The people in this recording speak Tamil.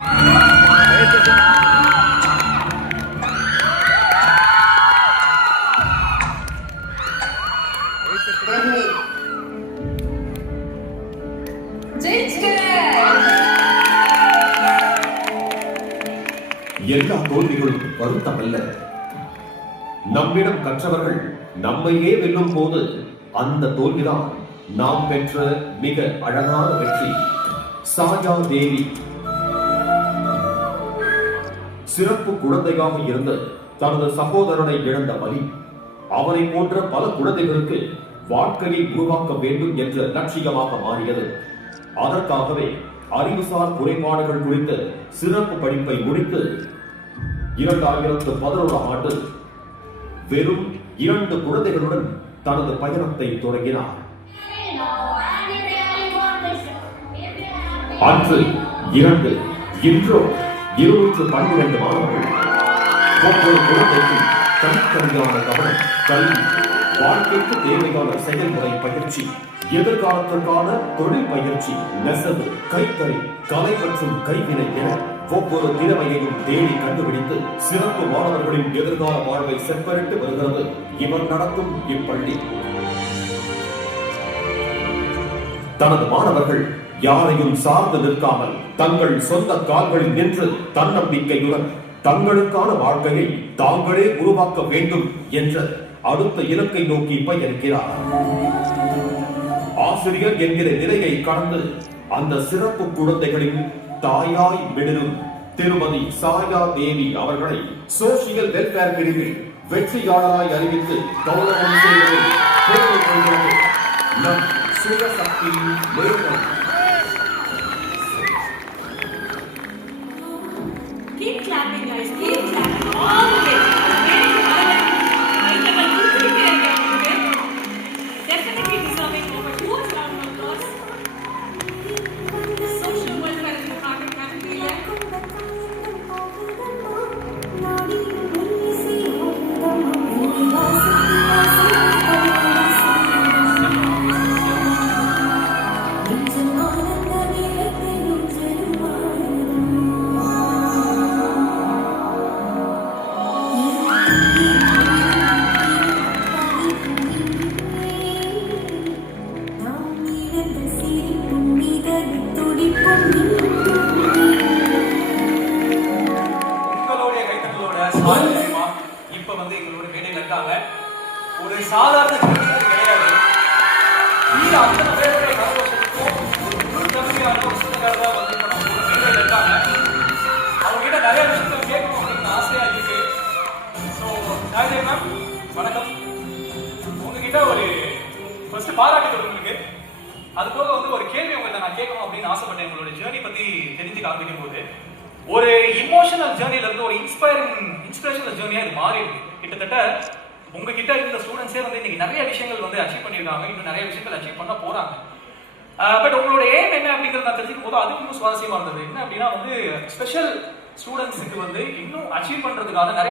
எல்லா தோல்விகளும் வருத்தமல்ல. நம்மிடம் கற்றவர்கள் நம்மையே வெல்லும் போது அந்த தோல்விதான் நாம் பெற்ற மிக அழகான வெற்றி. சாயா தேவி சிறப்பு குழந்தையாக இருந்து தனது சகோதரனை இழந்த வலி அவனை போன்ற பல குழந்தைகளுக்கு வாழ்க்கையை உருவாக்க வேண்டும் என்ற லட்சியமாக மாறியது. அதற்காகவே அறிவுசார் குறைபாடுகள் குறித்த சிறப்பு படிப்பை முடித்து 2011 ஆண்டு வெறும் 2 குழந்தைகளுடன் தனது பயணத்தை தொடங்கினார். அன்று 2, இன்றோ 212 மாணவர்கள். ஒவ்வொரு குழந்தைக்கும் தனித்தனியான கவனம், கல்வி, வாழ்க்கைக்கு தேவையான செயல்முறை பயிற்சி, எதிர்காலத்திற்கான தொழில் பயிற்சி, நெசவு, கைத்தறி, கலை மற்றும் கைவினை என ஒவ்வொரு திறமையையும் தேடி கண்டுபிடித்து சிறப்பு மாணவர்களின் எதிர்கால வாழ்வை செப்பரிட்டு வருகிறது இவர் நடத்தும் இப்பள்ளி. தனது மாணவர்கள் யாரையும் சார்ந்து நிற்காமல் தங்கள் சொந்த கால்களில் நின்று தன்னம்பிக்கையுடன் தங்களுக்கான வாழ்க்கையை தாங்களே உருவாக்க வேண்டும் என்ற அடுத்த இலக்கை நோக்கி பயணிக்கிறார். ஆசிரியர் என்கிற நிலையை கடந்து அந்த சிறப்பு குழந்தைகளின் தாயாய் விடரும் திருமதி சாயா தேவி அவர்களை சோசியல் வெல்ஃபேர் பிரிவில் வெற்றியாளராய் அறிவித்து கௌரவம் செய்வதில் பெருமை கொள்கிறது நம் சுயசக்தி நிறுவனம். Keep clapping, guys. Keep clapping. All the way. Definitely deserving of a huge round of applause. Social welfare in the private category. இப்ப வந்து எங்களோட மேடையில் இருக்காங்க. ஒரு சாதாரண கிடையாது. அத்தனை பேருடைய கரகோஷத்துக்கும் ஒரு தகுதியான ஒரு சொந்தக்காரர் வந்து இப்ப நம்ம மேடையில் இருக்காங்க. அவங்க கிட்ட நிறைய விஷயங்கள் கேட்கணும் அப்படின்னு ஆசையா இருக்கு. ஸோ ராஜே மேம் வணக்கம். உங்ககிட்ட ஒரு ஃபர்ஸ்ட் பாராட்டுகள் உங்களுக்கு. அது போக வந்து ஒரு கேள்வி உங்கள்கிட்ட நான் கேட்கணும் அப்படின்னு ஆசைப்பட்டேன். உங்களோட ஜேர்னி பத்தி தெரிஞ்சுக்க ஆரம்பிக்கும் போது ஒரு இமோஷனல் ஜேர்னில இருந்து ஒரு இன்ஸ்பிரேஷனல் ஜேர்னியா இது மாறி இருக்கு. கிட்டத்தட்ட உங்ககிட்ட இருந்த ஸ்டூடெண்ட்ஸே வந்து இன்னைக்கு நிறைய விஷயங்கள் வந்து அச்சீவ் பண்ணியிருக்காங்க. இன்னும் நிறைய விஷயங்கள் அச்சீவ் பண்ண போறாங்க. பட் உங்களோட எய்ம் என்ன அப்படிங்கறத நான் தெரிஞ்சுக்கும் போது அது இன்னும் சுவாரஸ்யமா இருந்தது. என்ன அப்படின்னா வந்து ஸ்பெஷல் ஸ்டூடெண்ட்ஸுக்கு வந்து இன்னும் அச்சீவ் பண்றதுக்கான நிறைய